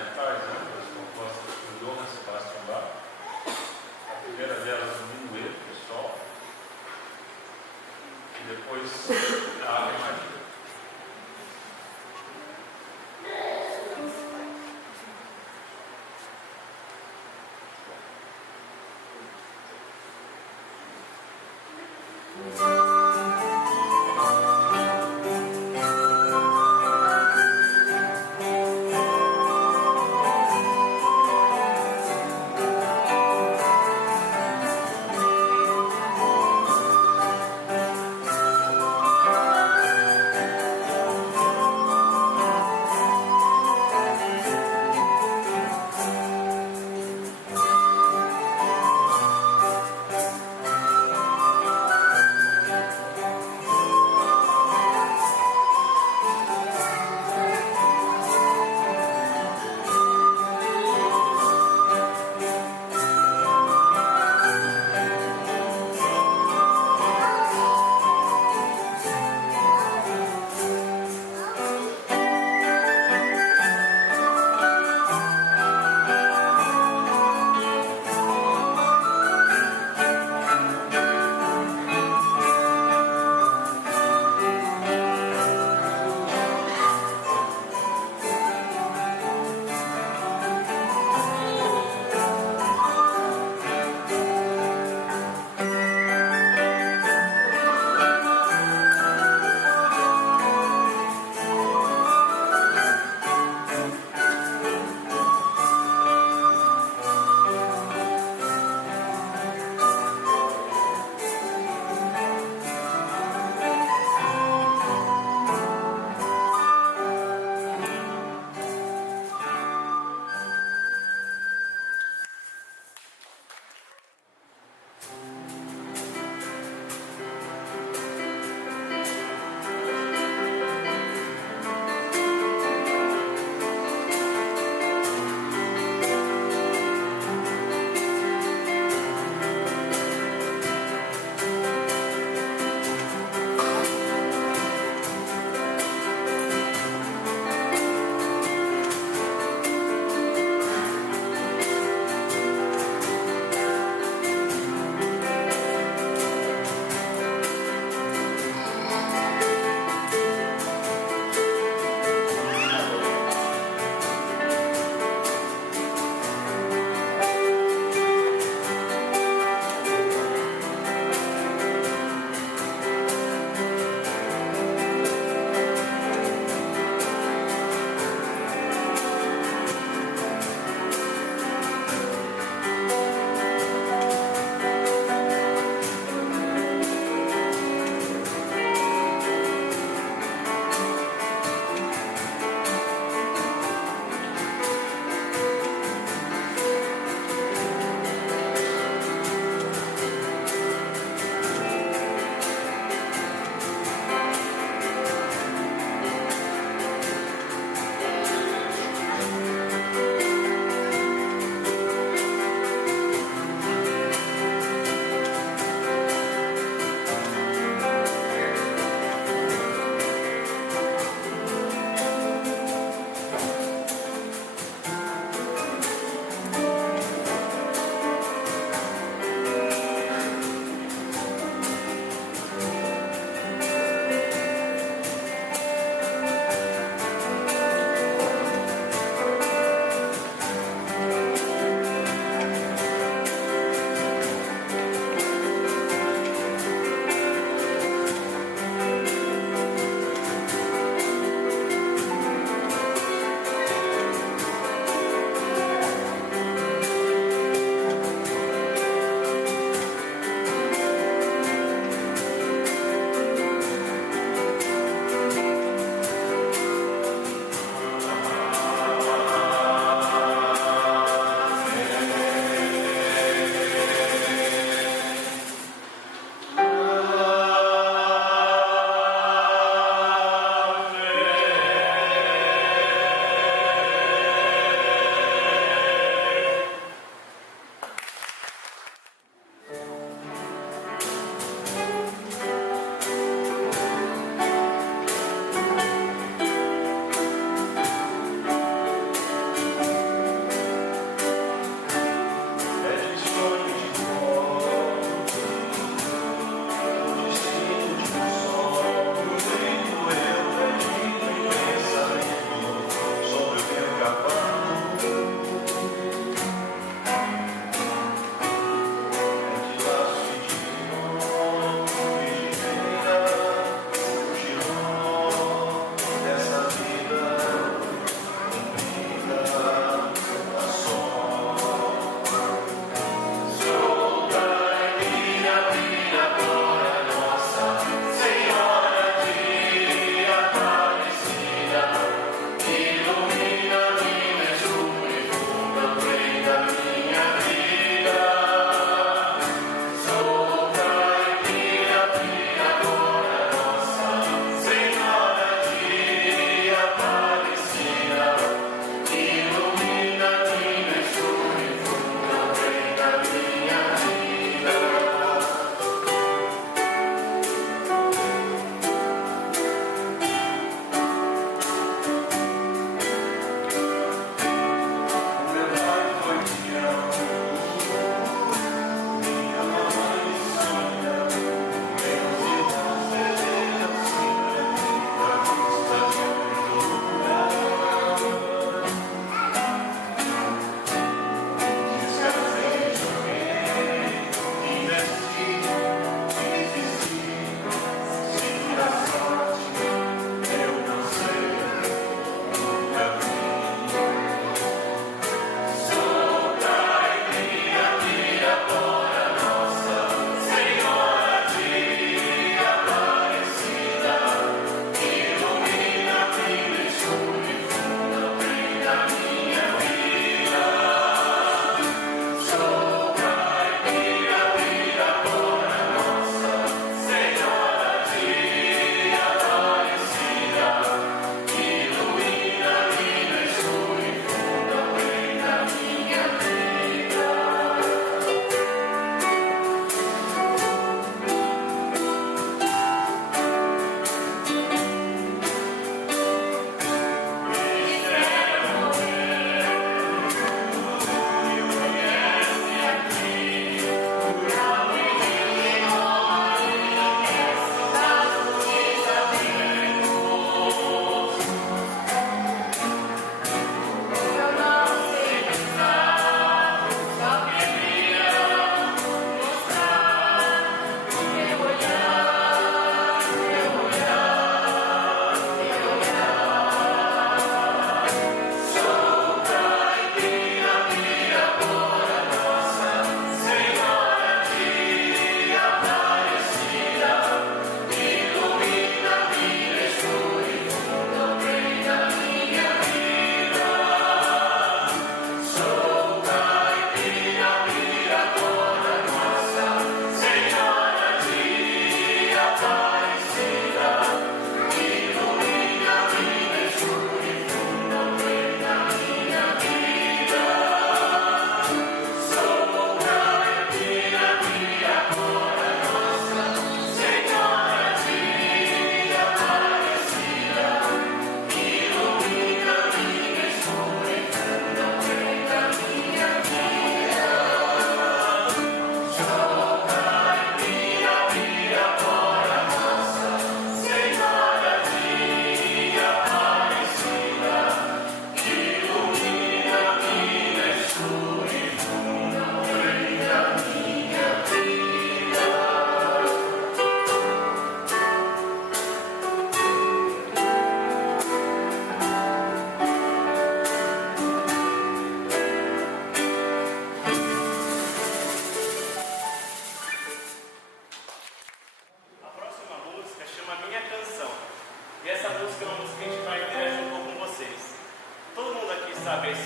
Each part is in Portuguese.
fundamentais, ambas compostas por Johann Sebastian Bach. A primeira delas, o Minueto do Sol, e depois a Ave Maria.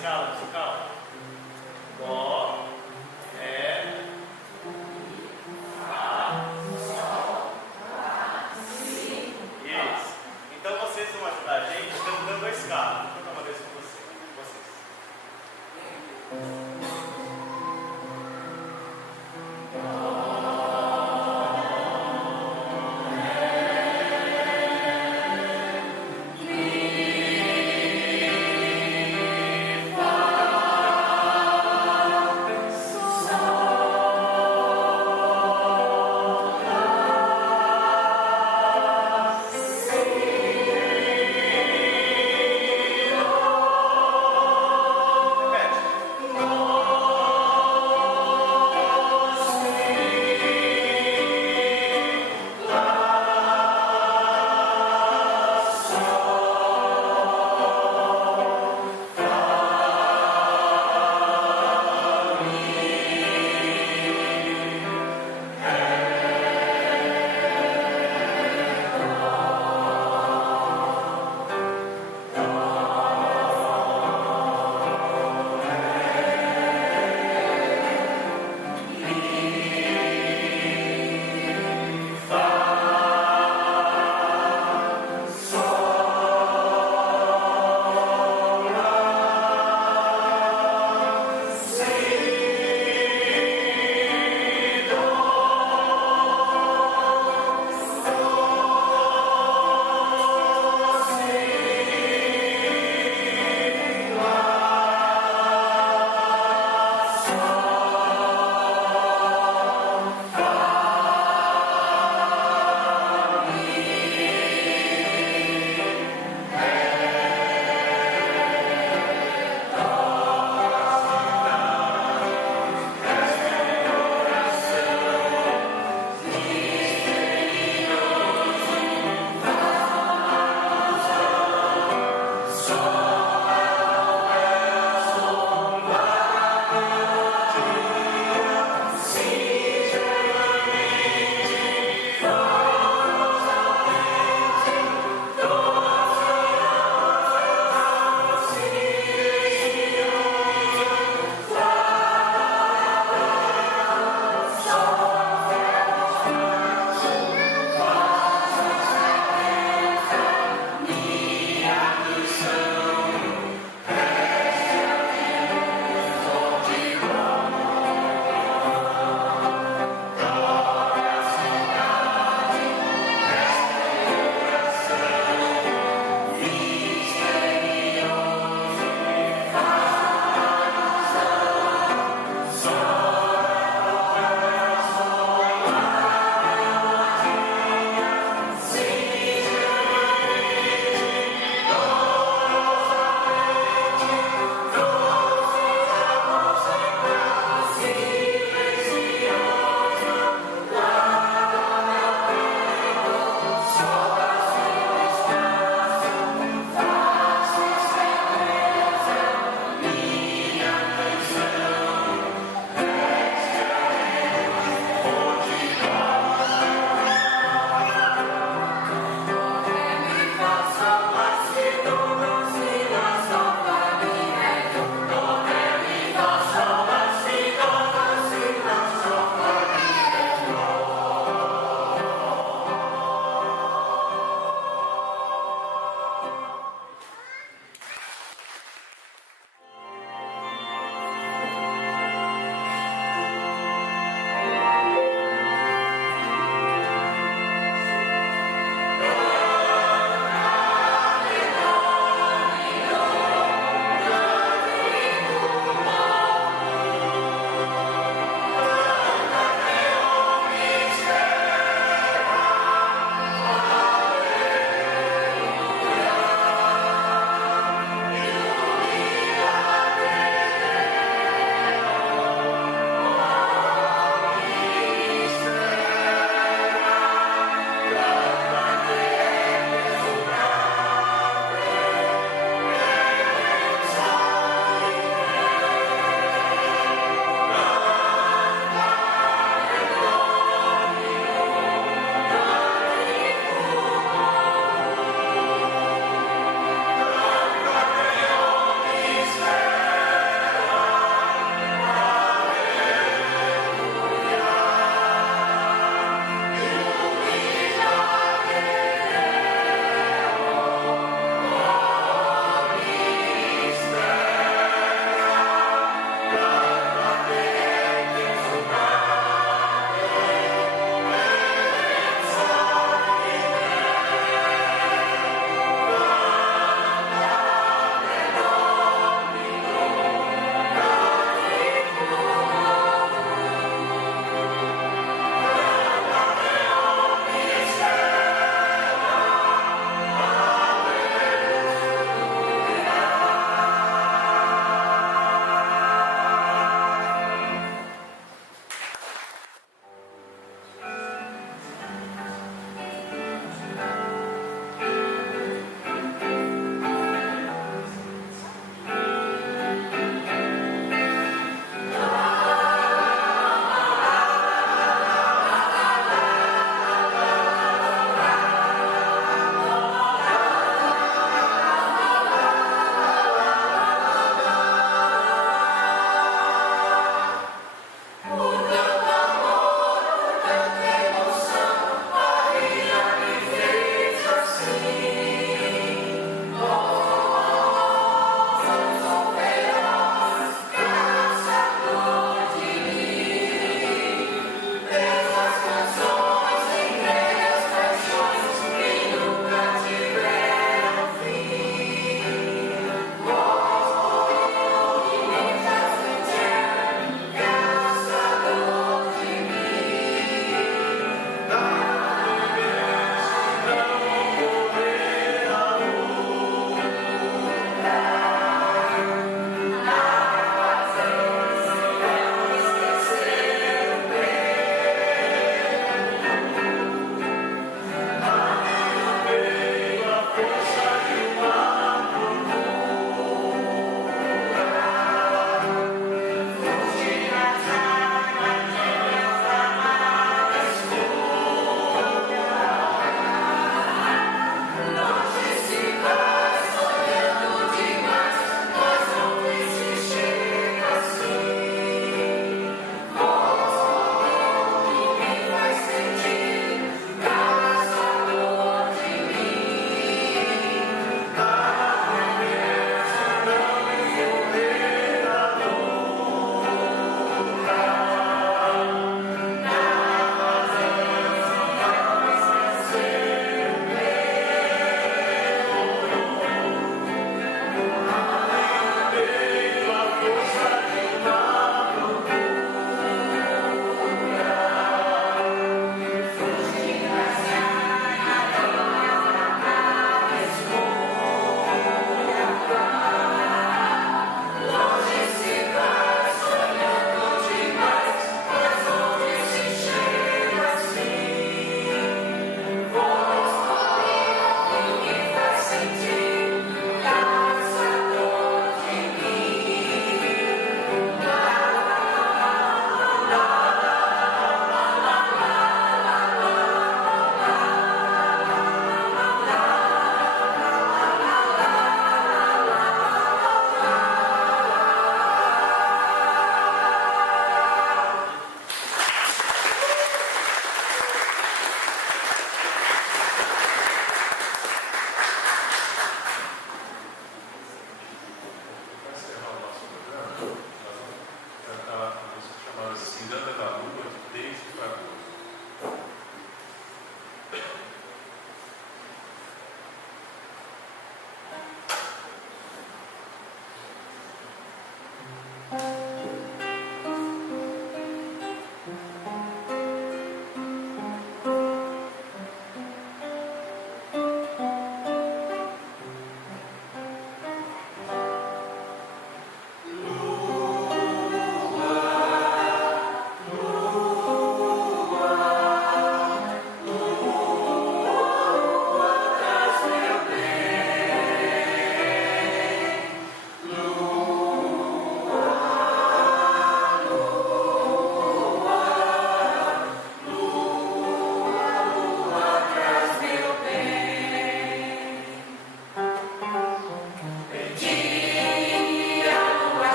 escala musical? Dó, Ré, Mi, Fá, Sol, Lá, Si. Isso. Então vocês vão ajudar a gente cantando a escala. Vou cantar uma vez com vocês. Repete.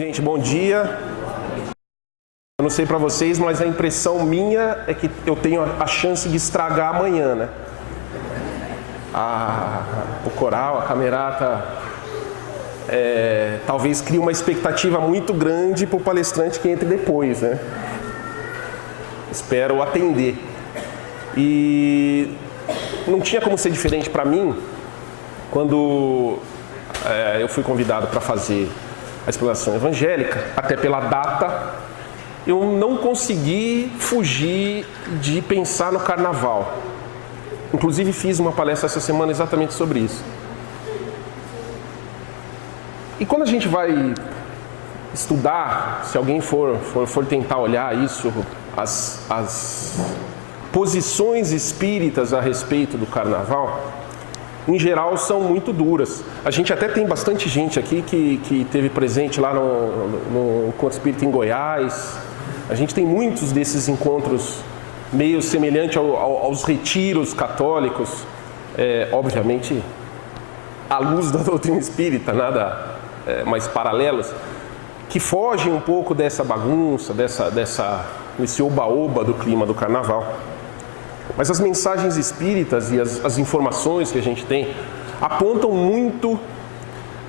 Gente, bom dia. Eu não sei para vocês, mas a impressão minha é que eu tenho a chance de estragar amanhã, né? O coral, a camerata, talvez crie uma expectativa muito grande para o palestrante que entre depois, né? Espero atender. E não tinha como ser diferente para mim quando eu fui convidado para fazer a explanação evangélica, até pela data, eu não consegui fugir de pensar no carnaval. Inclusive fiz uma palestra essa semana exatamente sobre isso. E quando a gente vai estudar, se alguém for tentar olhar isso, as posições espíritas a respeito do carnaval, em geral são muito duras. A gente até tem bastante gente aqui que teve presente lá no Encontro Espírita em Goiás. A gente tem muitos desses encontros meio semelhante aos retiros católicos, obviamente à luz da doutrina espírita, nada mais paralelos, que fogem um pouco dessa bagunça, desse oba-oba do clima do carnaval. Mas as mensagens espíritas e as informações que a gente tem apontam muito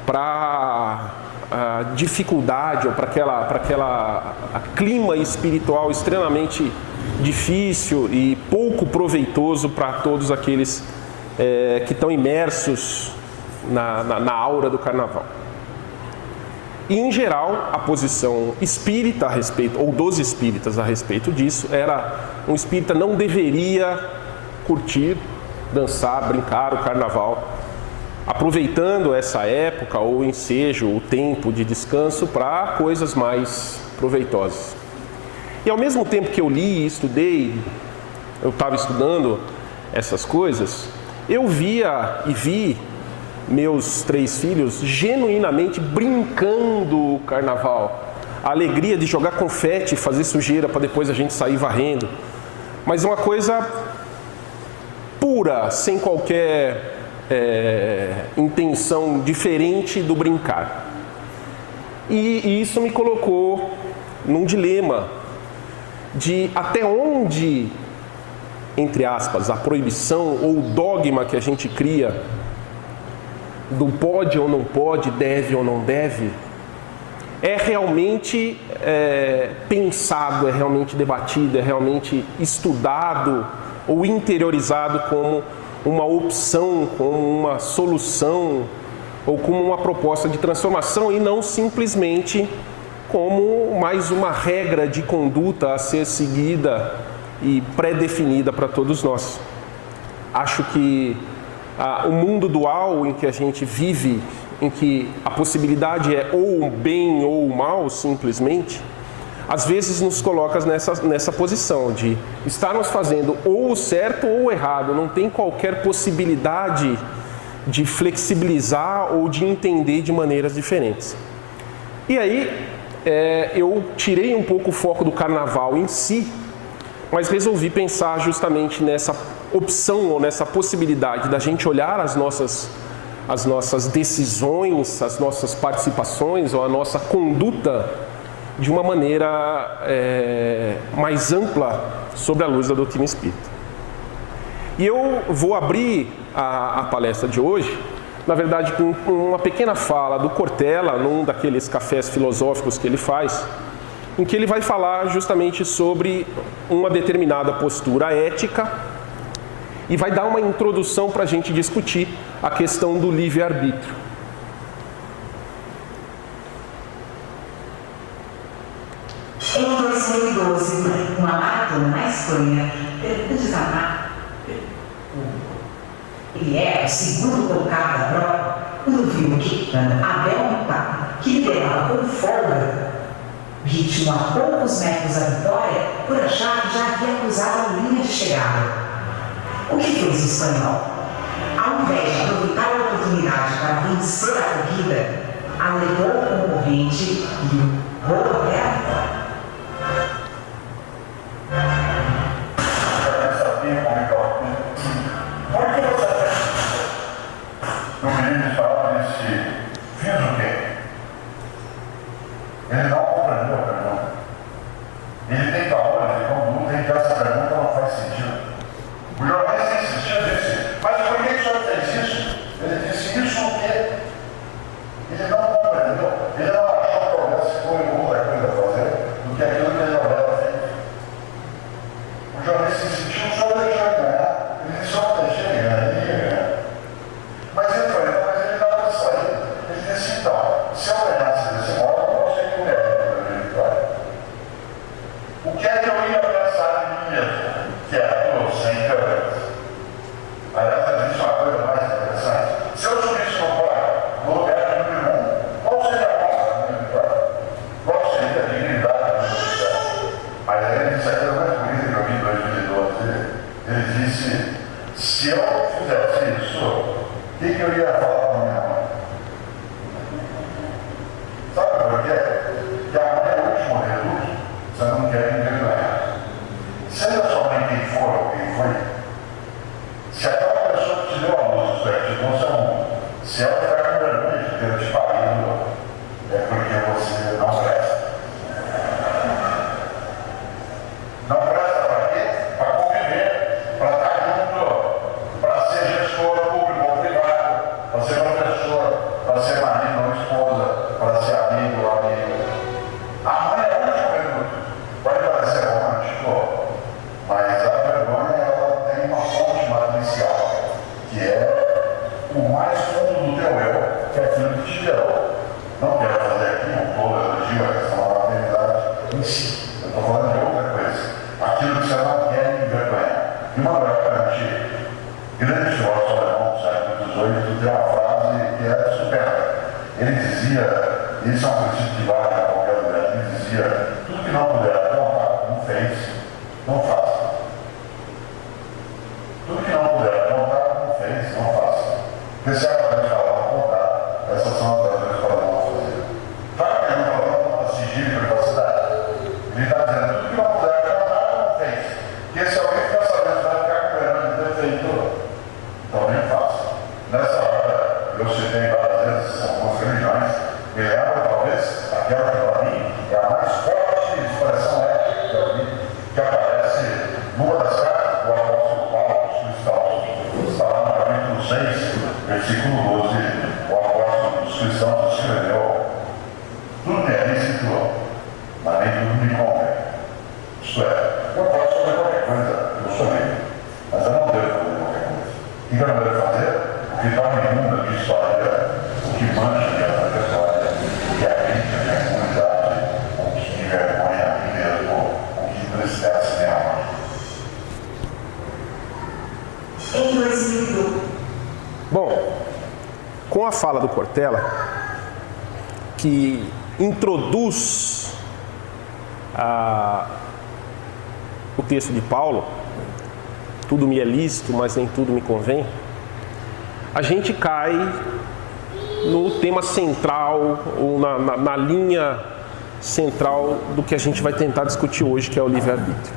para a dificuldade ou para aquela clima espiritual extremamente difícil e pouco proveitoso para todos aqueles que estão imersos na aura do carnaval. E, em geral, a posição espírita a respeito, ou dos espíritas a respeito disso, era um espírita não deveria curtir, dançar, brincar o carnaval, aproveitando essa época, ou o ensejo, o tempo de descanso para coisas mais proveitosas. E ao mesmo tempo que eu li e estudei eu estava estudando essas coisas, eu via e vi meus 3 filhos genuinamente brincando o carnaval. A alegria de jogar confete, fazer sujeira para depois a gente sair varrendo. Mas uma coisa pura, sem qualquer intenção diferente do brincar. E isso me colocou num dilema de até onde, entre aspas, a proibição ou o dogma que a gente cria do pode ou não pode, deve ou não deve, é realmente pensado, é realmente debatido, é realmente estudado ou interiorizado como uma opção, como uma solução ou como uma proposta de transformação e não simplesmente como mais uma regra de conduta a ser seguida e pré-definida para todos nós. Acho que o mundo dual em que a gente vive, em que a possibilidade é ou o bem ou o mal simplesmente, às vezes nos coloca nessa posição de estarmos fazendo ou o certo ou o errado, não tem qualquer possibilidade de flexibilizar ou de entender de maneiras diferentes. E aí eu tirei um pouco o foco do carnaval em si, mas resolvi pensar justamente nessa opção ou nessa possibilidade da gente olhar as nossas decisões, as nossas participações ou a nossa conduta de uma maneira mais ampla sobre a luz da doutrina espírita. E eu vou abrir a palestra de hoje, na verdade, com uma pequena fala do Cortella, num daqueles cafés filosóficos que ele faz, em que ele vai falar justamente sobre uma determinada postura ética e vai dar uma introdução para a gente discutir a questão do livre-arbítrio. Em 2012, uma maratona na Espanha, ele é o segundo colocado da prova, quando viu que Abel Mutá, que liderava com folga, ritmo a poucos metros da vitória, por achar que já havia cruzado a linha de chegada. O que fez o espanhol? Ao invés de aproveitar a oportunidade para vencer a corrida, alegou o concorrente e roubou até a vitória. Ele não compreendeu a pergunta. Ele tem valores de conduta em que essa pergunta não faz sentido. O jornalista insistiu e disse, mas por que o senhor fez isso? Ele disse, isso o quê? Ele não compreendeu. Ele não achou que houvesse outra coisa a fazer do que aquilo que ele havia feito. O jornalista insistiu, o senhor deixou ele ganhar. Ele disse, eu não deixei ele ganhar, ele ia ganhar. Mas ele foi, mas ele estava distraído. Ele disse, então, se eu ganhasse desse modo, o que é que eu ia pensar em mim mesmo? Que é eu sem câmeras. Aliás, existe uma coisa mais interessante. Se eu subisse no quarto, no lugar de número 1, qual seria a nota do meu quarto? Qual seria a dignidade do meu sucesso? Mas ele disse aquilo mais bonito que eu vi em 2012. Ele disse, se eu fizesse isso, o que eu ia falar para minha mãe? Sabe por quê? Que a mãe é o último reduto. Você não quer ninguém ganhar. Seja sua mãe quem for ou quem foi, se aquela pessoa que te deu a luz perto do seu mundo, se ela ficar com vergonha de ter te parido, é porque você não presta. Não presta para quê? Para conviver, para estar junto, para ser gestor público ou privado, para ser professor, para ser marido ou esposa, para ser amigo ou amiga. A mãe é o último reduto. Pode parecer romântico, mas a vergonha ela tem uma fonte matricial, que é o mais fundo do teu eu, que é aquilo que te gerou. Não quero fazer aqui um todo elogio a questão da maternidade em si. Eu estou falando de outra coisa. Aquilo que você não quer envergonhar. E uma grande filósofo alemão do século XVIII tem uma frase que é supera. Ele dizia, isso é um princípio que vale a qualquer lugar, ele dizia, tudo que não puder apontar como fez, não faça. Porque se a gente falar não contar, essas são as razões para não fazer. Claro que ele não falou contra sigilo e privacidade. Ele está dizendo tudo que não puder contar, não fez. Porque se alguém ficar sabendo, vai ficar com vergonha de ter feito. Então nem faço. Nessa hora, eu citei várias vezes algumas religiões, e lembra talvez aquela que para mim é a mais forte expressão ética que eu vi, que aparece numa das cartas do apóstolo Paulo aos cristãos. Está lá no capítulo 6, versículo 12, o apóstolo dos cristãos escreveu: tudo me é lícito, mas nem tudo me convém. Isto é, eu posso fazer qualquer coisa, eu sou livre, mas eu não devo fazer qualquer coisa. O que eu não devo fazer? O que torna imunda de história, o que mancha minha trajetória, o que agride a minha comunidade, o que envergonha a mim mesmo, o que entristece minha alma. Em 2002. Bom, com a fala do Cortella, que introduz o texto de Paulo, tudo me é lícito, mas nem tudo me convém, a gente cai no tema central, ou na linha central do que a gente vai tentar discutir hoje, que é o livre-arbítrio.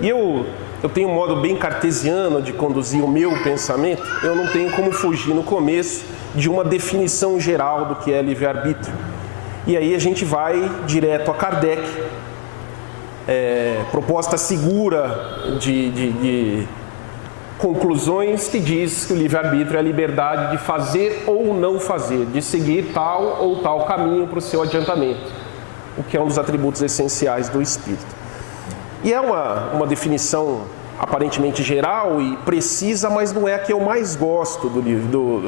E eu tenho um modo bem cartesiano de conduzir o meu pensamento, eu não tenho como fugir no começo de uma definição geral do que é livre-arbítrio. E aí a gente vai direto a Kardec, proposta segura de conclusões, que diz que o livre-arbítrio é a liberdade de fazer ou não fazer, de seguir tal ou tal caminho para o seu adiantamento, o que é um dos atributos essenciais do espírito. E é uma definição aparentemente geral e precisa, mas não é a que eu mais gosto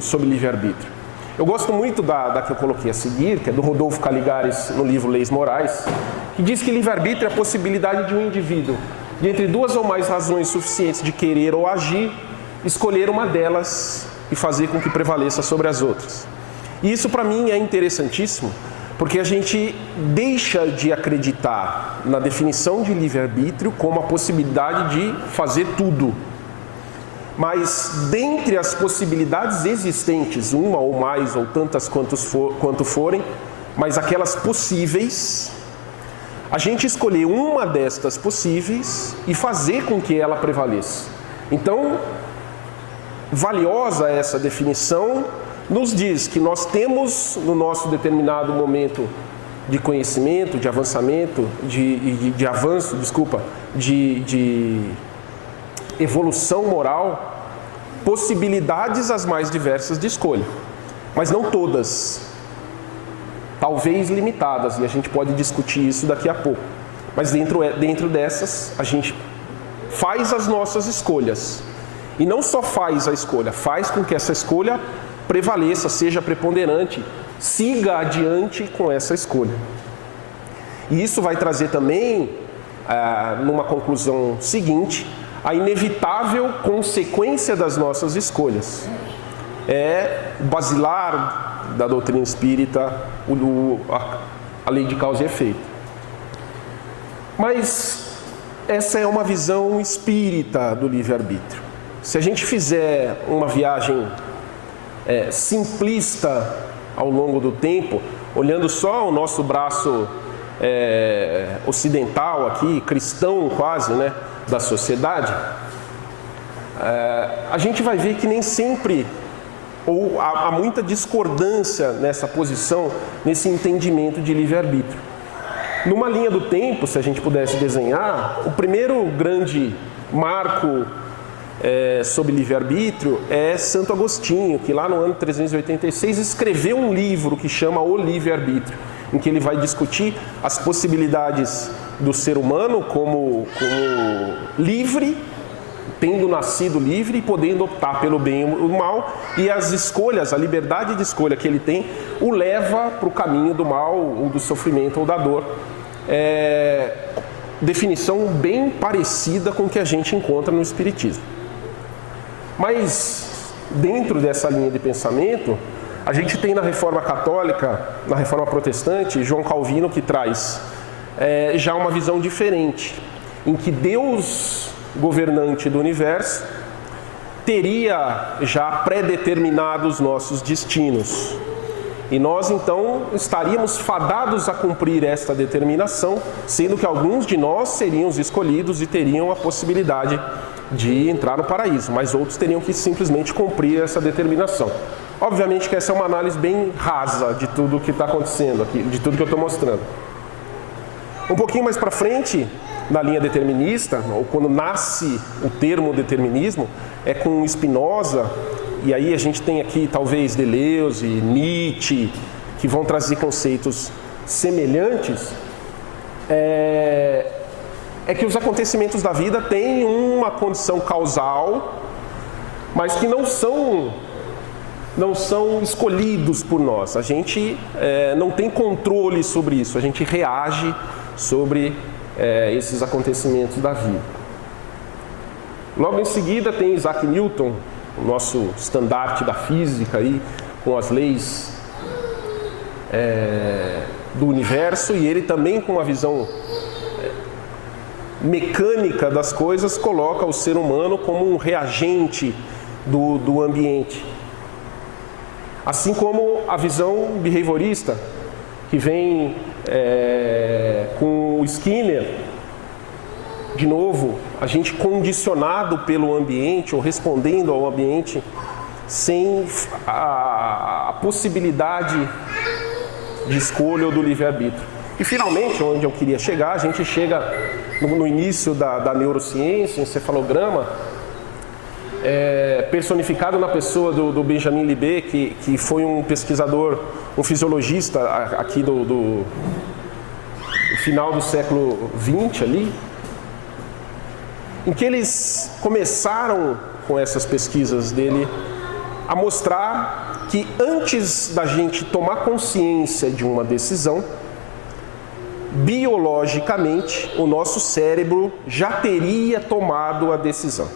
sobre livre-arbítrio. Eu gosto muito da que eu coloquei a seguir, que é do Rodolfo Caligares, no livro Leis Morais, que diz que livre-arbítrio é a possibilidade de um indivíduo, de entre duas ou mais razões suficientes de querer ou agir, escolher uma delas e fazer com que prevaleça sobre as outras. E isso para mim é interessantíssimo, porque a gente deixa de acreditar na definição de livre-arbítrio como a possibilidade de fazer tudo. Mas dentre as possibilidades existentes, uma ou mais ou tantas quanto forem, mas aquelas possíveis, a gente escolher uma destas possíveis e fazer com que ela prevaleça. Então, valiosa essa definição, nos diz que nós temos no nosso determinado momento de conhecimento, de avançamento, de evolução moral, possibilidades as mais diversas de escolha, mas não todas, talvez limitadas, e a gente pode discutir isso daqui a pouco. Mas dentro dessas, a gente faz as nossas escolhas, e não só faz a escolha, faz com que essa escolha prevaleça, seja preponderante, siga adiante com essa escolha. E isso vai trazer também, numa conclusão seguinte, a inevitável consequência das nossas escolhas. É o basilar da doutrina espírita, a lei de causa e efeito. Mas essa é uma visão espírita do livre-arbítrio. Se a gente fizer uma viagem simplista ao longo do tempo, olhando só o nosso braço ocidental aqui, cristão quase, né, da sociedade, a gente vai ver que nem sempre, ou há muita discordância nessa posição, nesse entendimento de livre-arbítrio. Numa linha do tempo, se a gente pudesse desenhar, o primeiro grande marco sobre livre-arbítrio é Santo Agostinho, que lá no ano 386 escreveu um livro que chama O Livre-Arbítrio, em que ele vai discutir as possibilidades do ser humano como livre, tendo nascido livre e podendo optar pelo bem e o mal, e as escolhas, a liberdade de escolha que ele tem, o leva para o caminho do mal, ou do sofrimento ou da dor. Definição bem parecida com o que a gente encontra no Espiritismo. Mas, dentro dessa linha de pensamento, a gente tem na Reforma Católica, na Reforma Protestante, João Calvino, que traz já uma visão diferente, em que Deus, governante do universo, teria já predeterminado os nossos destinos. E nós então estaríamos fadados a cumprir esta determinação, sendo que alguns de nós seriam os escolhidos e teriam a possibilidade de entrar no paraíso, mas outros teriam que simplesmente cumprir essa determinação. Obviamente que essa é uma análise bem rasa de tudo que está acontecendo aqui, de tudo que eu estou mostrando. Um pouquinho mais para frente, na linha determinista, ou quando nasce o termo determinismo, é com Spinoza, e aí a gente tem aqui talvez Deleuze, Nietzsche, que vão trazer conceitos semelhantes, é que os acontecimentos da vida têm uma condição causal, mas que não são escolhidos por nós. A gente não tem controle sobre isso, a gente reage sobre esses acontecimentos da vida. Logo em seguida tem Isaac Newton, o nosso estandarte da física, aí, com as leis do universo, e ele também com uma visão mecânica das coisas coloca o ser humano como um reagente do ambiente. Assim como a visão behaviorista, que vem com o Skinner, de novo, a gente condicionado pelo ambiente ou respondendo ao ambiente sem a possibilidade de escolha ou do livre-arbítrio. E finalmente, onde eu queria chegar, a gente chega no início da neurociência, encefalograma, personificado na pessoa do Benjamin Libet, que foi um pesquisador, um fisiologista aqui do final do século XX ali, em que eles começaram com essas pesquisas dele a mostrar que antes da gente tomar consciência de uma decisão, biologicamente o nosso cérebro já teria tomado a decisão.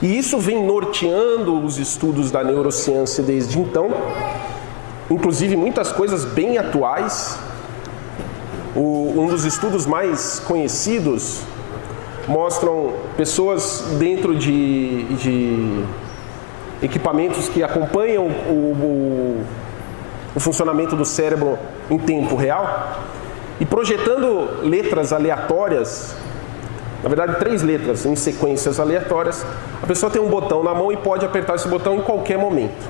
E isso vem norteando os estudos da neurociência desde então, inclusive muitas coisas bem atuais. Um dos estudos mais conhecidos mostram pessoas dentro de equipamentos que acompanham o funcionamento do cérebro em tempo real e projetando letras aleatórias, na verdade 3 letras em sequências aleatórias. A pessoa tem um botão na mão e pode apertar esse botão em qualquer momento.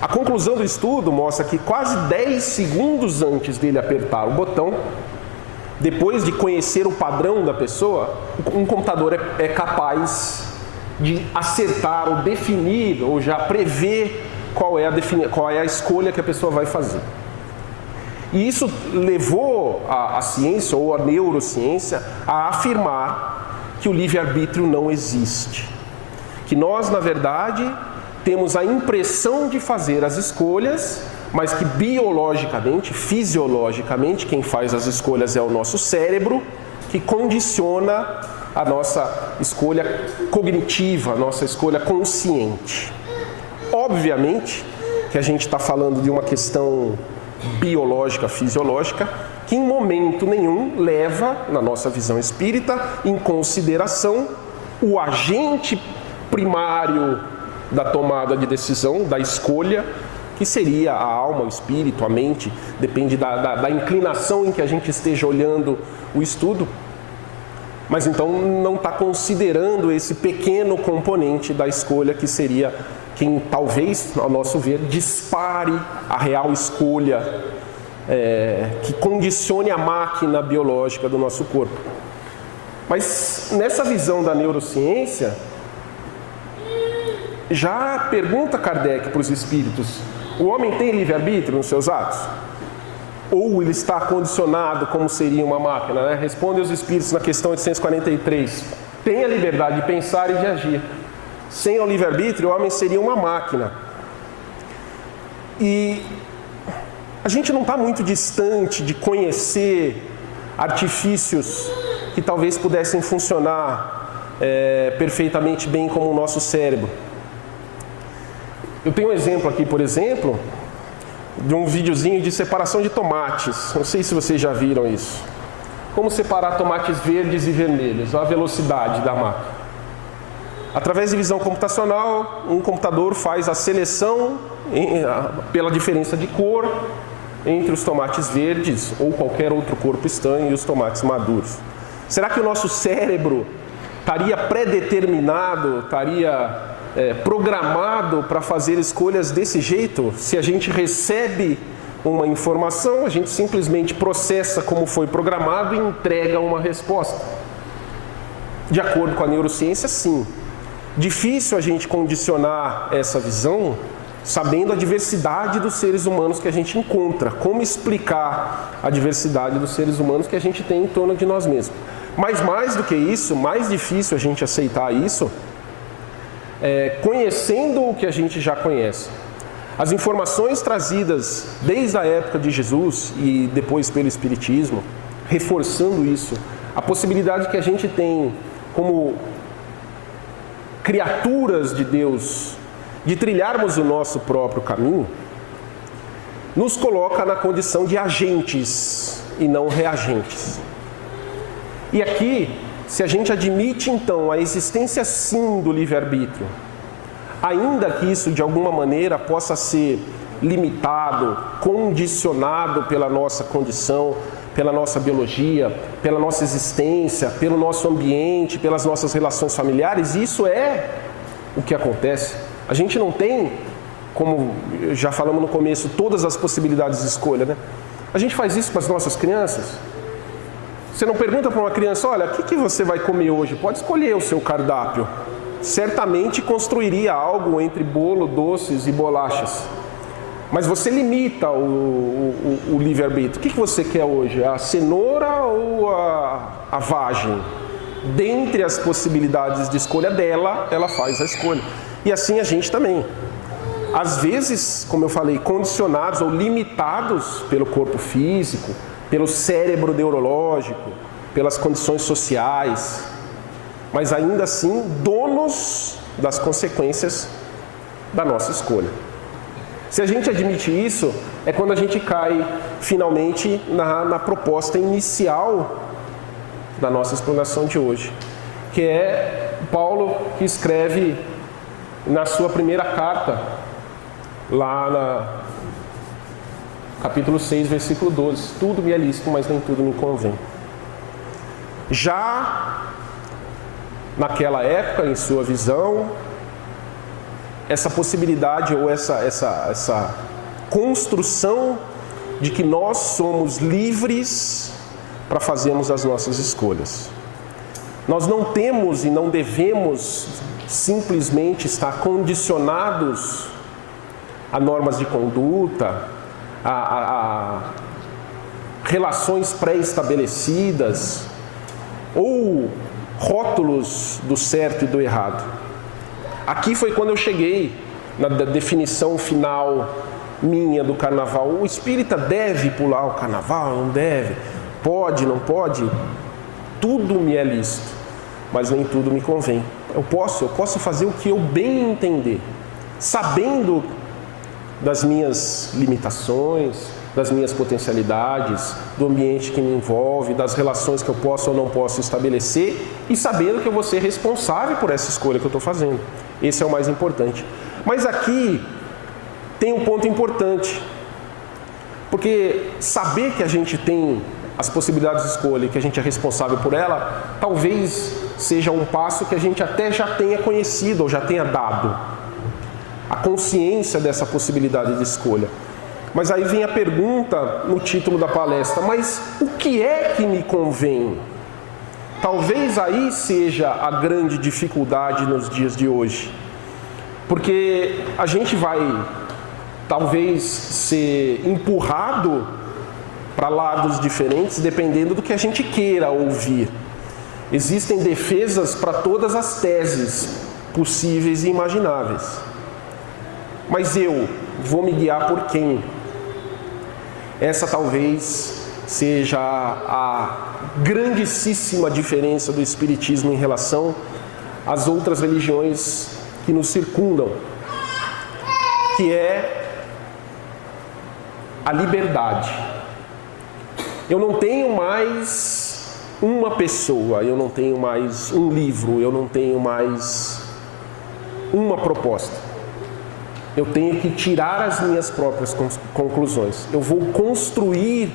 A conclusão do estudo mostra que quase 10 segundos antes dele apertar o botão, depois de conhecer o padrão da pessoa, um computador é capaz de acertar ou definir ou já prever qual é a escolha que a pessoa vai fazer. E isso levou a ciência ou a neurociência a afirmar que o livre-arbítrio não existe. Que nós, na verdade, temos a impressão de fazer as escolhas, mas que biologicamente, fisiologicamente, quem faz as escolhas é o nosso cérebro, que condiciona a nossa escolha cognitiva, a nossa escolha consciente. Obviamente que a gente está falando de uma questão biológica, fisiológica, que em momento nenhum leva, na nossa visão espírita, em consideração o agente primário da tomada de decisão, da escolha, que seria a alma, o espírito, a mente, depende da inclinação em que a gente esteja olhando o estudo. Mas então não está considerando esse pequeno componente da escolha que seria quem talvez, ao nosso ver, dispare a real escolha, que condicione a máquina biológica do nosso corpo. Mas nessa visão da neurociência, já pergunta Kardec para os espíritos: o homem tem livre-arbítrio nos seus atos? Ou ele está condicionado como seria uma máquina? Né? Responde os espíritos na questão 843. Tem a liberdade de pensar e de agir. Sem o livre-arbítrio, o homem seria uma máquina. E a gente não está muito distante de conhecer artifícios que talvez pudessem funcionar perfeitamente bem como o nosso cérebro. Eu tenho um exemplo aqui, por exemplo, de um videozinho de separação de tomates. Não sei se vocês já viram isso. Como separar tomates verdes e vermelhos, a velocidade da máquina. Através de visão computacional, um computador faz a seleção pela diferença de cor entre os tomates verdes ou qualquer outro corpo estranho e os tomates maduros. Será que o nosso cérebro estaria predeterminado, estaria programado para fazer escolhas desse jeito? Se a gente recebe uma informação, a gente simplesmente processa como foi programado e entrega uma resposta. De acordo com a neurociência, sim. Difícil a gente condicionar essa visão sabendo a diversidade dos seres humanos que a gente encontra. Como explicar a diversidade dos seres humanos que a gente tem em torno de nós mesmos? Mas mais do que isso, mais difícil a gente aceitar isso, conhecendo o que a gente já conhece. As informações trazidas desde a época de Jesus e depois pelo Espiritismo, reforçando isso, a possibilidade que a gente tem como criaturas de Deus de trilharmos o nosso próprio caminho, nos coloca na condição de agentes e não reagentes. E aqui, se a gente admite então a existência sim do livre-arbítrio, ainda que isso de alguma maneira possa ser limitado, condicionado pela nossa condição, pela nossa biologia, pela nossa existência, pelo nosso ambiente, pelas nossas relações familiares, isso é o que acontece. A gente não tem, como já falamos no começo, todas as possibilidades de escolha, né? A gente faz isso com as nossas crianças. Você não pergunta para uma criança, olha, o que você vai comer hoje? Pode escolher o seu cardápio. Certamente construiria algo entre bolo, doces e bolachas. Mas você limita o livre-arbítrio. O que você quer hoje? A cenoura ou a vagem? Dentre as possibilidades de escolha dela, ela faz a escolha. E assim a gente também. Às vezes, como eu falei, condicionados ou limitados pelo corpo físico, pelo cérebro neurológico, pelas condições sociais, mas ainda assim donos das consequências da nossa escolha. Se a gente admite isso, é quando a gente cai finalmente na proposta inicial da nossa explanação de hoje, que é Paulo que escreve na sua primeira carta, lá na capítulo 6, versículo 12, tudo me é lícito, mas nem tudo me convém. Já naquela época, em sua visão, essa possibilidade ou essa construção de que nós somos livres para fazermos as nossas escolhas. Nós não temos e não devemos simplesmente estar condicionados a normas de conduta, a relações pré-estabelecidas ou rótulos do certo e do errado. Aqui foi quando eu cheguei na definição final minha do carnaval. O espírita deve pular o carnaval? Não deve? Pode? Não pode? Tudo me é lícito, mas nem tudo me convém. Eu posso fazer o que eu bem entender, sabendo das minhas limitações, das minhas potencialidades, do ambiente que me envolve, das relações que eu posso ou não posso estabelecer e sabendo que eu vou ser responsável por essa escolha que eu estou fazendo. Esse é o mais importante. Mas aqui tem um ponto importante, porque saber que a gente tem as possibilidades de escolha e que a gente é responsável por ela, talvez seja um passo que a gente até já tenha conhecido ou já tenha dado. A consciência dessa possibilidade de escolha. Mas aí vem a pergunta no título da palestra, mas o que é que me convém? Talvez aí seja a grande dificuldade nos dias de hoje. Porque a gente vai talvez ser empurrado para lados diferentes dependendo do que a gente queira ouvir. Existem defesas para todas as teses possíveis e imagináveis. Mas eu vou me guiar por quem? Essa talvez seja a grandíssima diferença do Espiritismo em relação às outras religiões que nos circundam, que é a liberdade. Eu não tenho mais uma pessoa, eu não tenho mais um livro, eu não tenho mais uma proposta. Eu tenho que tirar as minhas próprias conclusões. Eu vou construir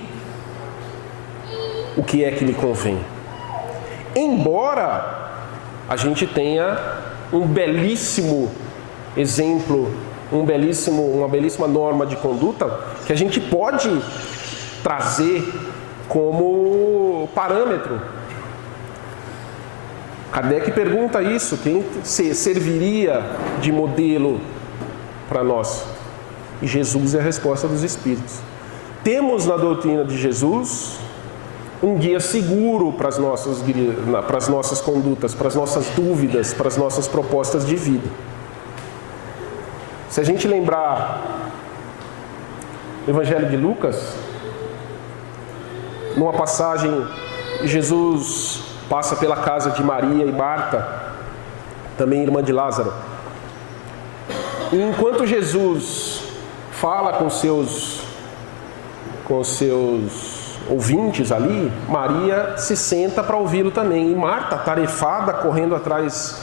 o que é que me convém. Embora a gente tenha um belíssimo exemplo, uma belíssima norma de conduta que a gente pode trazer como parâmetro. Kardec pergunta isso: quem serviria de modelo para nós? E Jesus é a resposta dos Espíritos. Temos na doutrina de Jesus um guia seguro para as nossas condutas, para as nossas dúvidas, para as nossas propostas de vida. Se a gente lembrar o Evangelho de Lucas, numa passagem, Jesus passa pela casa de Maria e Marta, também irmã de Lázaro. E enquanto Jesus fala com seus ouvintes ali, Maria se senta para ouvi-lo também. E Marta, tarefada, correndo atrás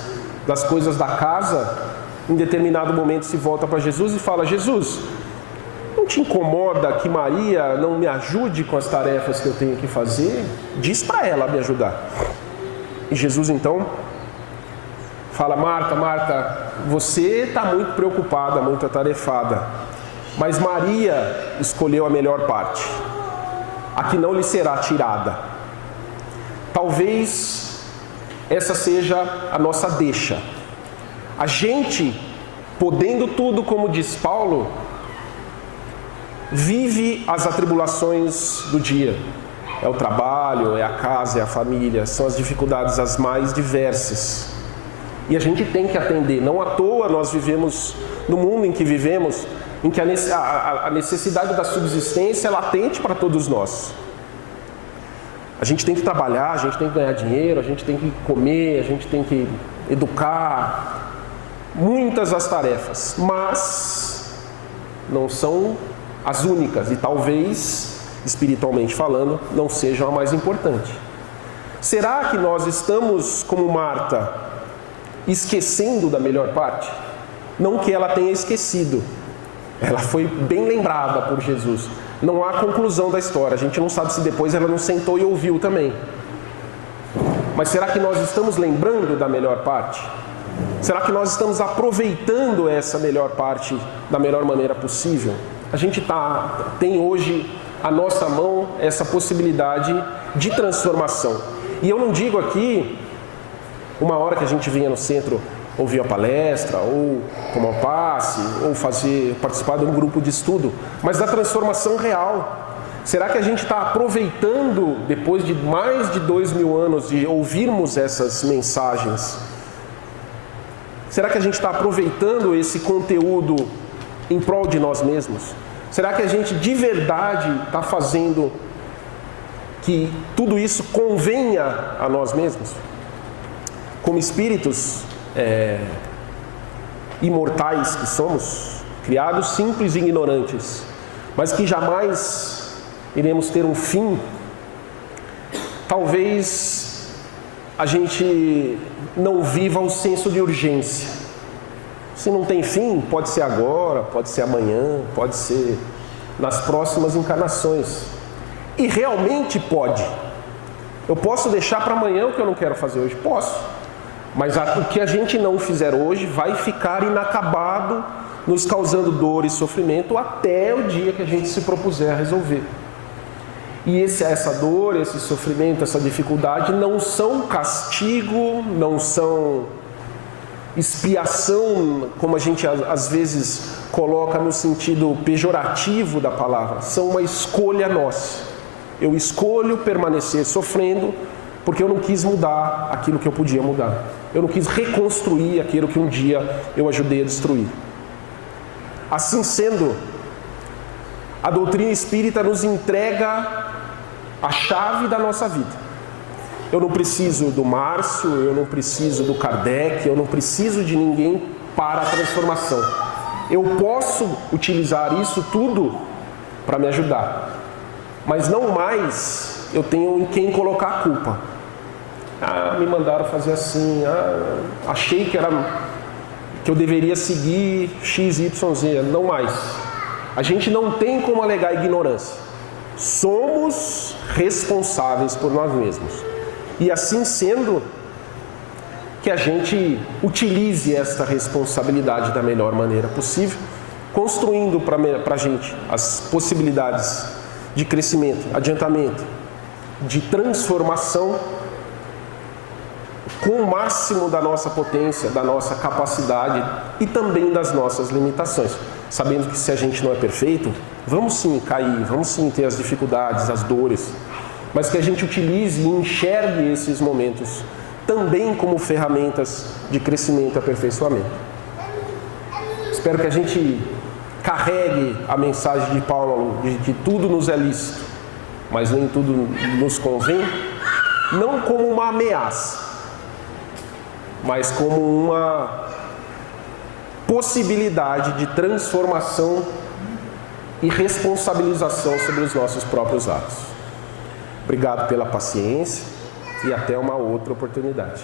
das coisas da casa, em determinado momento se volta para Jesus e fala: Jesus, não te incomoda que Maria não me ajude com as tarefas que eu tenho que fazer? Diz para ela me ajudar. E Jesus então fala: Marta, Marta, você está muito preocupada, muito atarefada, mas Maria escolheu a melhor parte, a que não lhe será tirada. Talvez essa seja a nossa deixa. A gente, podendo tudo, como diz Paulo, vive as atribulações do dia. É o trabalho, é a casa, é a família, são as dificuldades as mais diversas. E a gente tem que atender. Não à toa nós vivemos no mundo em que vivemos, em que a necessidade da subsistência é latente para todos nós. A gente tem que trabalhar, a gente tem que ganhar dinheiro, a gente tem que comer, a gente tem que educar. Muitas as tarefas, mas não são as únicas e talvez, espiritualmente falando, não sejam a mais importante. Será que nós estamos, como Marta, esquecendo da melhor parte? Não que ela tenha esquecido, ela foi bem lembrada por Jesus. Não há conclusão da história, a gente não sabe se depois ela não sentou e ouviu também. Mas será que nós estamos lembrando da melhor parte? Será que nós estamos aproveitando essa melhor parte da melhor maneira possível? A gente tem hoje à nossa mão essa possibilidade de transformação. E eu não digo aqui, uma hora que a gente venha no centro ouvir a palestra, ou tomar um passe, ou participar de um grupo de estudo, mas da transformação real. Será que a gente está aproveitando, depois de mais de 2000 anos de ouvirmos essas mensagens, será que a gente está aproveitando esse conteúdo em prol de nós mesmos? Será que a gente de verdade está fazendo que tudo isso convenha a nós mesmos? Como espíritos imortais que somos, criados simples e ignorantes, mas que jamais iremos ter um fim, talvez a gente não viva o senso de urgência. Se não tem fim, pode ser agora, pode ser amanhã, pode ser nas próximas encarnações. E realmente pode. Eu posso deixar para amanhã o que eu não quero fazer hoje? Posso. Mas o que a gente não fizer hoje vai ficar inacabado, nos causando dor e sofrimento até o dia que a gente se propuser a resolver. E essa dor, esse sofrimento, essa dificuldade não são castigo, não são expiação, como a gente às vezes coloca no sentido pejorativo da palavra. São uma escolha nossa. Eu escolho permanecer sofrendo porque eu não quis mudar aquilo que eu podia mudar. Eu não quis reconstruir aquilo que um dia eu ajudei a destruir. Assim sendo, a doutrina espírita nos entrega a chave da nossa vida. Eu não preciso do Márcio, eu não preciso do Kardec, eu não preciso de ninguém para a transformação. Eu posso utilizar isso tudo para me ajudar, mas não mais eu tenho em quem colocar a culpa. Me mandaram fazer assim, achei que era que eu deveria seguir X, Y, Z, não mais. A gente não tem como alegar ignorância. Somos responsáveis por nós mesmos. E assim sendo, que a gente utilize esta responsabilidade da melhor maneira possível, construindo para a gente as possibilidades de crescimento, adiantamento, de transformação, com o máximo da nossa potência, da nossa capacidade e também das nossas limitações. Sabendo que se a gente não é perfeito, vamos sim cair, vamos sim ter as dificuldades, as dores, mas que a gente utilize e enxergue esses momentos também como ferramentas de crescimento e aperfeiçoamento. Espero que a gente carregue a mensagem de Paulo de que tudo nos é lícito, mas nem tudo nos convém, não como uma ameaça, mas como uma possibilidade de transformação e responsabilização sobre os nossos próprios atos. Obrigado pela paciência e até uma outra oportunidade.